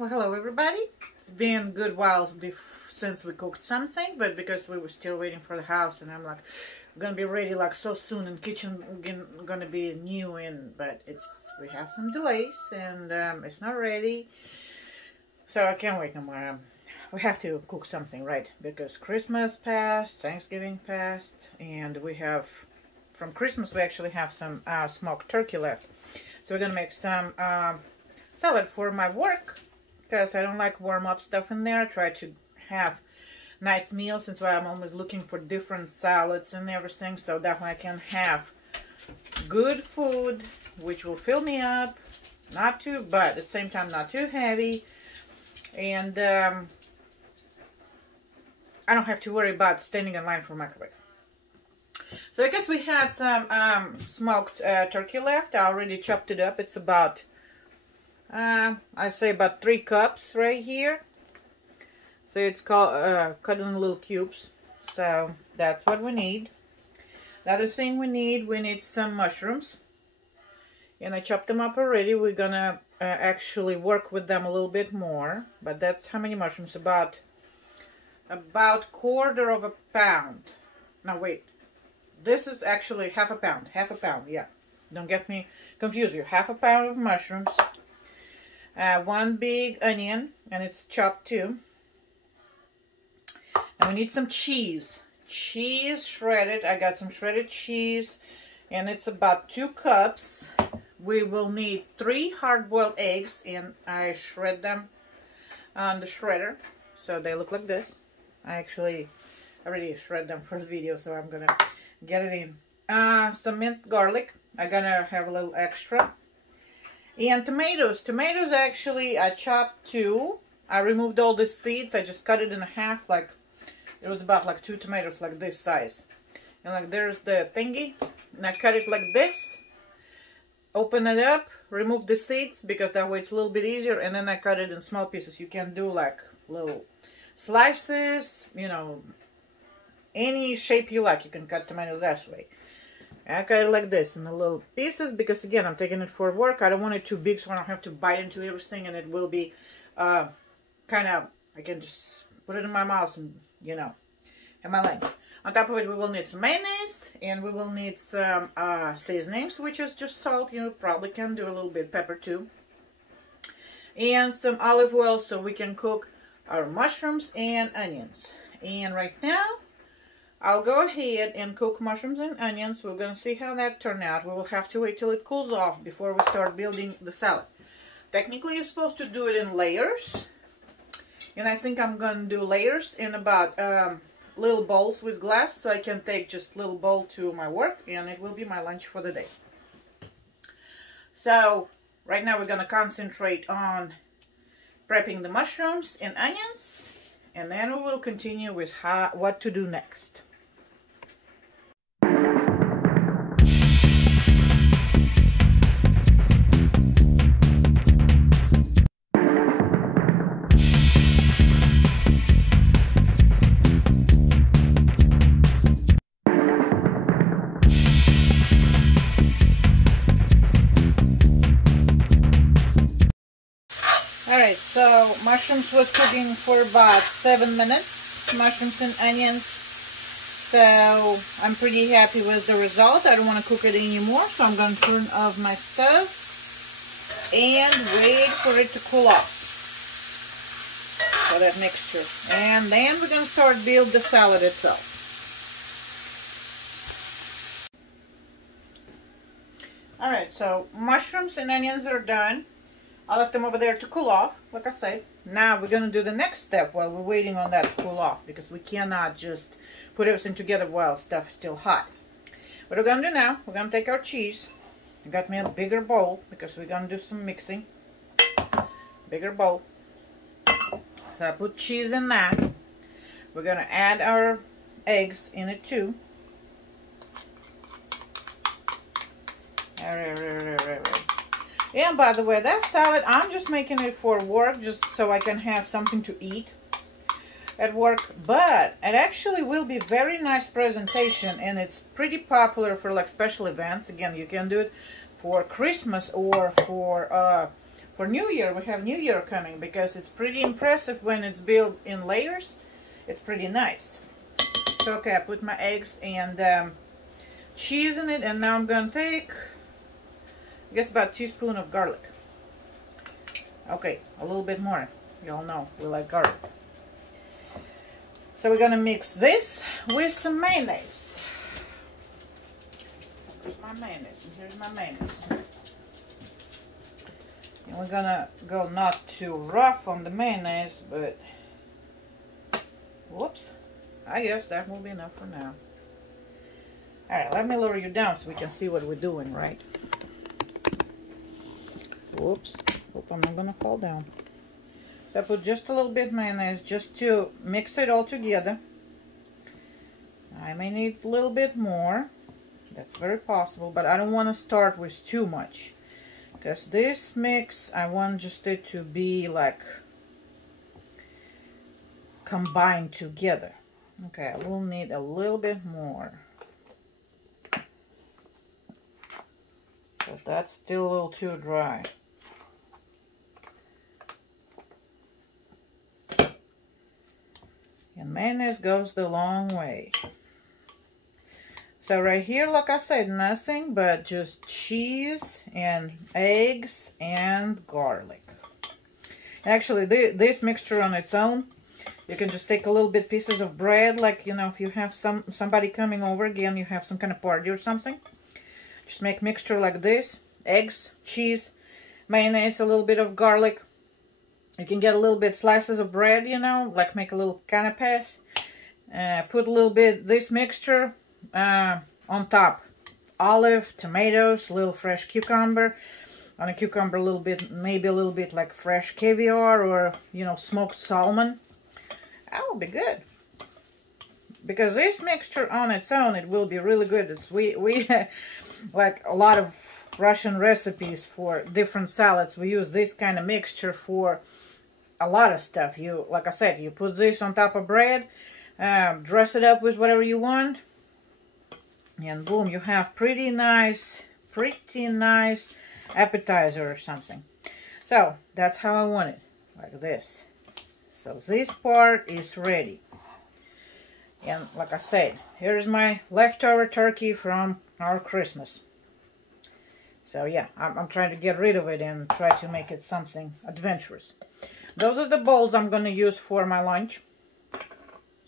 Well, hello everybody. It's been a good while since we cooked something, but because we were still waiting for the house, and I'm like, we're gonna be ready like so soon, and kitchen gonna be new in, but we have some delays, and it's not ready, so I can't wait no more. We have to cook something, right? Because Christmas passed, Thanksgiving passed, and we have from Christmas we actually have some smoked turkey left, so we're gonna make some salad for my work, because I don't like warm up stuff in there. I try to have nice meals, since I'm always looking for different salads and everything, so that way I can have good food which will fill me up, not too, but at the same time not too heavy, and I don't have to worry about standing in line for microwave. So I guess we had some smoked turkey left. I already chopped it up. It's about I say about 3 cups right here. So it's called cut in little cubes. So that's what we need. The other thing we need some mushrooms, and I chopped them up already. We're gonna actually work with them a little bit more, but that's how many mushrooms? About 1/4 pound. No, wait, this is actually half a pound, yeah, don't get me confused here. 1/2 pound of mushrooms, 1 big onion, and it's chopped too. And we need some cheese shredded. I got some shredded cheese, and it's about 2 cups. We will need 3 hard-boiled eggs, and I shred them on the shredder, so they look like this. I actually already shred them for the video, so I'm gonna get it in. Some minced garlic. I'm gonna have a little extra. And tomatoes. Tomatoes, actually, I chopped 2. I removed all the seeds. I just cut it in half. Like, it was about like 2 tomatoes, like this size. And like, there's the thingy. And I cut it like this. Open it up. Remove the seeds, because that way it's a little bit easier. And then I cut it in small pieces. You can do like little slices, you know, any shape you like. You can cut tomatoes that way. I cut it like this in the little pieces, because again, I'm taking it for work. I don't want it too big, so I don't have to bite into everything, and it will be kind of, I can just put it in my mouth and, you know, have my lunch. On top of it, we will need some mayonnaise, and we will need some seasonings, which is just salt. You probably can do a little bit pepper too, and some olive oil, so we can cook our mushrooms and onions. And right now, I'll go ahead and cook mushrooms and onions. We're going to see how that turned out. We will have to wait till it cools off before we start building the salad. Technically, you're supposed to do it in layers. And I think I'm going to do layers in about little bowls with glass, so I can take just little bowl to my work, and it will be my lunch for the day. So, right now we're going to concentrate on prepping the mushrooms and onions, and then we will continue with what to do next. Alright, so mushrooms was cooking for about 7 minutes, mushrooms and onions, so I'm pretty happy with the result. I don't want to cook it anymore, so I'm going to turn off my stove and wait for it to cool off, for that mixture. And then we're going to start build the salad itself. Alright, so mushrooms and onions are done. I left them over there to cool off, like I said. Now we're going to do the next step while we're waiting on that to cool off, because we cannot just put everything together while stuff is still hot. What we're going to do now, we're going to take our cheese. I got me a bigger bowl, because we're going to do some mixing. Bigger bowl. So I put cheese in that. We're going to add our eggs in it too. And by the way, that salad, I'm just making it for work, just so I can have something to eat at work. But it actually will be very nice presentation, and it's pretty popular for like special events. Again, you can do it for Christmas or for for New Year. We have New Year coming because it's pretty impressive when it's built in layers. It's pretty nice. So okay, I put my eggs and cheese in it, and now I'm gonna take, I guess, about a teaspoon of garlic. Okay, a little bit more. Y'all know we like garlic. So we're gonna mix this with some mayonnaise. Here's my mayonnaise, and here's my mayonnaise. And we're gonna go not too rough on the mayonnaise, but whoops, I guess that will be enough for now. Alright, let me lower you down so we can see what we're doing, right? Whoops, hope I'm not gonna fall down. I put just a little bit mayonnaise just to mix it all together. I may need a little bit more. That's very possible, but I don't want to start with too much. Because this mix, I want just it to be like combined together. Okay, I will need a little bit more. Because that's still a little too dry. And mayonnaise goes the long way. So right here, like I said, nothing but just cheese and eggs and garlic. Actually, this mixture on its own, you can just take a little bit pieces of bread, like, you know, if you have somebody coming over, again, you have some kind of party or something. Just make mixture like this: eggs, cheese, mayonnaise, a little bit of garlic. You can get a little bit slices of bread, you know, like make a little canapes. Put a little bit this mixture on top. Olive, tomatoes, a little fresh cucumber. On a cucumber, a little bit, maybe a little bit like fresh caviar or, you know, smoked salmon. That will be good. Because this mixture on its own, it will be really good. It's we like a lot of Russian recipes for different salads. We use this kind of mixture for a lot of stuff. You, like I said, you put this on top of bread, dress it up with whatever you want, and boom, you have pretty nice appetizer or something. So that's how I want it, like this. So this part is ready. And like I said, here's my leftover turkey from our Christmas. So yeah, I'm trying to get rid of it and try to make it something adventurous. Those are the bowls I'm going to use for my lunch.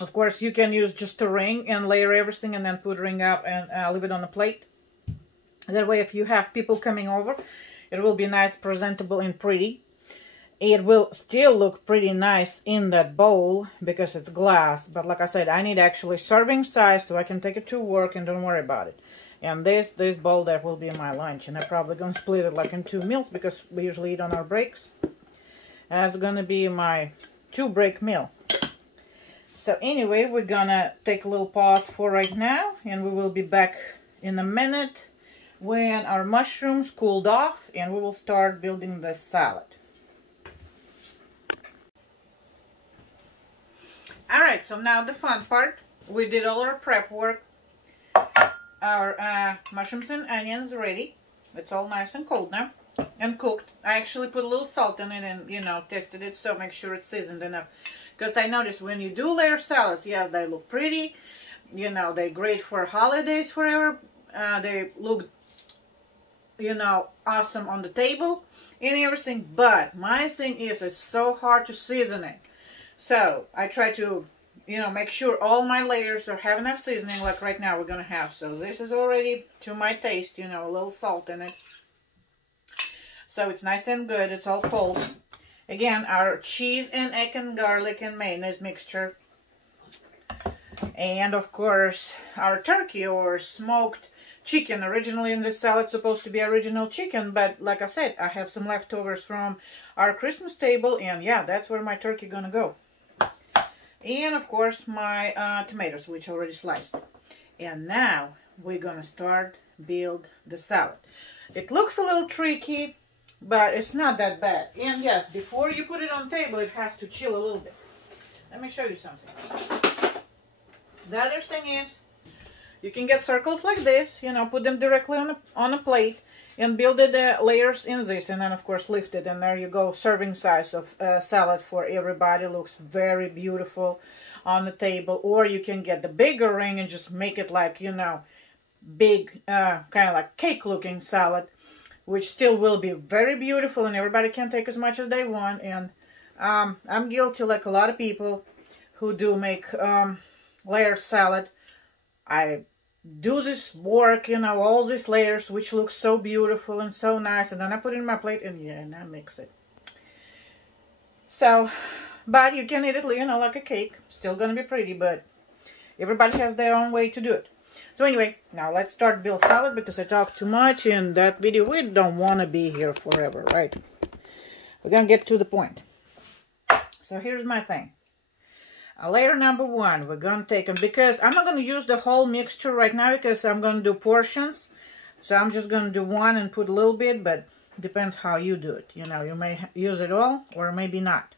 Of course, you can use just a ring and layer everything and then put a ring up and leave it on a plate. That way, if you have people coming over, it will be nice, presentable, and pretty. It will still look pretty nice in that bowl because it's glass. But like I said, I need actually serving size so I can take it to work and don't worry about it. And this bowl, that will be my lunch. And I'm probably going to split it like in 2 meals because we usually eat on our breaks. That's going to be my 2-break meal. So anyway, we're going to take a little pause for right now. And we will be back in a minute when our mushrooms cooled off. And we will start building the salad. Alright, so now the fun part. We did all our prep work. Our mushrooms and onions ready. It's all nice and cold now. And cooked. I actually put a little salt in it and, you know, tested it. So make sure it's seasoned enough. Because I noticed when you do layer salads, yeah, they look pretty. You know, they're great for holidays forever. They look, you know, awesome on the table and everything. But my thing is, it's so hard to season it. So I try to, you know, make sure all my layers have enough seasoning, like right now we're going to have. So this is already to my taste, you know, a little salt in it. So it's nice and good. It's all cold. Again, our cheese and egg and garlic and mayonnaise mixture. And of course, our turkey or smoked chicken. Originally in this salad, supposed to be original chicken. But like I said, I have some leftovers from our Christmas table. And yeah, that's where my turkey gonna go. And of course, my tomatoes, which I already sliced. And now we're gonna start build the salad. It looks a little tricky, but it's not that bad. And yes, before you put it on the table, it has to chill a little bit. Let me show you something. The other thing is, you can get circles like this, you know, put them directly on a plate. and builded the layers in this, and then of course lifted, and there you go, serving size of salad for everybody. Looks very beautiful on the table. Or you can get the bigger ring and just make it like, you know, big kind of like cake looking salad, which still will be very beautiful, and everybody can take as much as they want. And I'm guilty, like a lot of people who do make layer salad. I do this work, you know, all these layers, which looks so beautiful and so nice, and then I put it in my plate, and yeah, and I mix it. So, but you can eat it, you know, like a cake. Still gonna be pretty, but everybody has their own way to do it. So anyway, now let's start build salad, because I talked too much in that video. We don't want to be here forever, right? We're gonna get to the point. So here's my thing. Layer number one, we're going to take them, because I'm not going to use the whole mixture right now, because I'm going to do portions. So I'm just going to do one and put a little bit, but depends how you do it. You know, you may use it all or maybe not.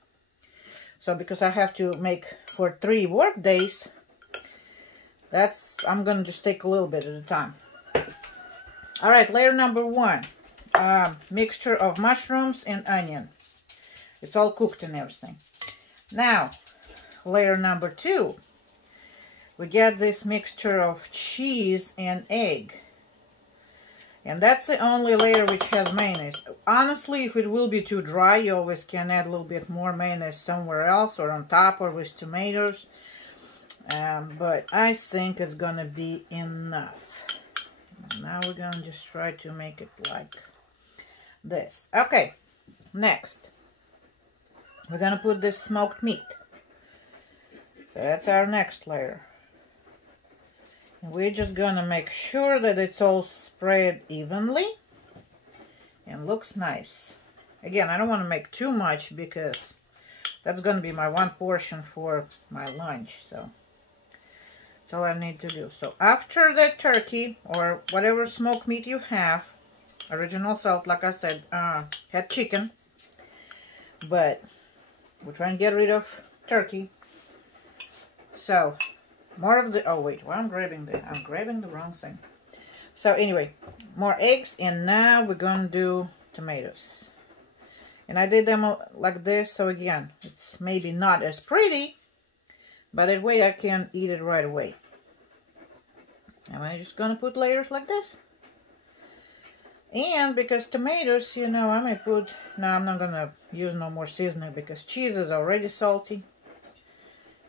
So because I have to make for 3 work days, I'm going to just take a little bit at a time. All right, layer number one, mixture of mushrooms and onion. It's all cooked and everything. Now, layer number two, we get this mixture of cheese and egg, and that's the only layer which has mayonnaise. Honestly, if it will be too dry, you always can add a little bit more mayonnaise somewhere else, or on top, or with tomatoes, but I think it's gonna be enough. Now we're gonna just try to make it like this. Okay, next we're gonna put this smoked meat. So that's our next layer. And we're just gonna make sure that it's all spread evenly and looks nice. Again, I don't want to make too much, because that's gonna be my one portion for my lunch. So that's all I need to do. So after the turkey or whatever smoked meat you have, original salt, like I said, had chicken, but we're trying to get rid of turkey. So, more of the, oh wait, well, I'm grabbing the wrong thing. So anyway, more eggs, and now we're going to do tomatoes. And I did them like this, so again, it's maybe not as pretty, but that way I can eat it right away. And I'm just going to put layers like this. And because tomatoes, you know, I may put, no, I'm not going to use no more seasoning, because cheese is already salty.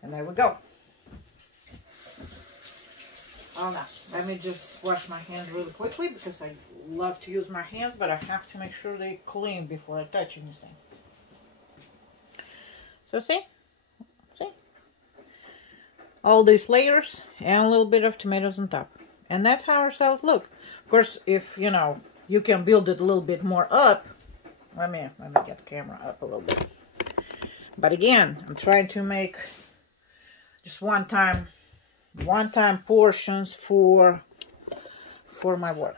And there we go. Oh no, let me just wash my hands really quickly, because I love to use my hands, but I have to make sure they're clean before I touch anything. So see? All these layers and a little bit of tomatoes on top. And that's how our salad looks. Of course, if, you know, you can build it a little bit more up. Let me get the camera up a little bit. But again, I'm trying to make just one time portions for my work.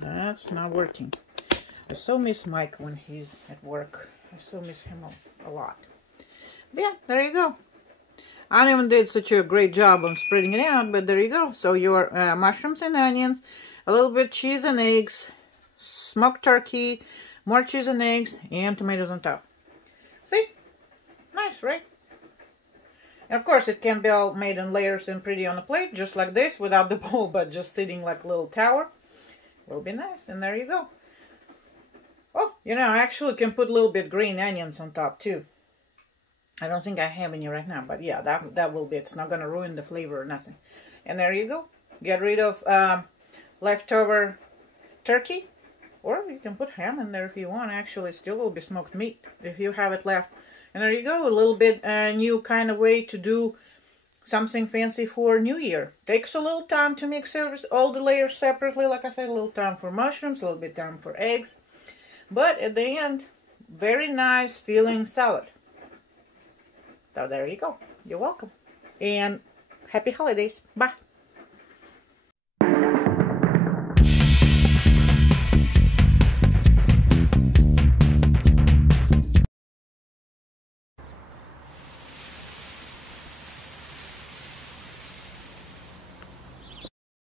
That's not working. I so miss Mike when he's at work. I so miss him a lot. But yeah, there you go. I never did such a great job on spreading it out, but there you go. So your mushrooms and onions, a little bit cheese and eggs, smoked turkey, more cheese and eggs, and tomatoes on top. See? Nice, right? And of course, it can be all made in layers and pretty on a plate, just like this, without the bowl, but just sitting like a little tower. Will be nice, and there you go. Oh, you know, I actually can put a little bit green onions on top, too. I don't think I have any right now, but yeah, that will be. It's not going to ruin the flavor or nothing. And there you go. Get rid of leftover turkey, or you can put ham in there if you want. Actually, it still will be smoked meat if you have it left. And there you go, a little bit new kind of way to do something fancy for New Year. Takes a little time to mix all the layers separately. Like I said, a little time for mushrooms, a little bit time for eggs. But at the end, very nice feeling salad. So there you go. You're welcome. And happy holidays. Bye.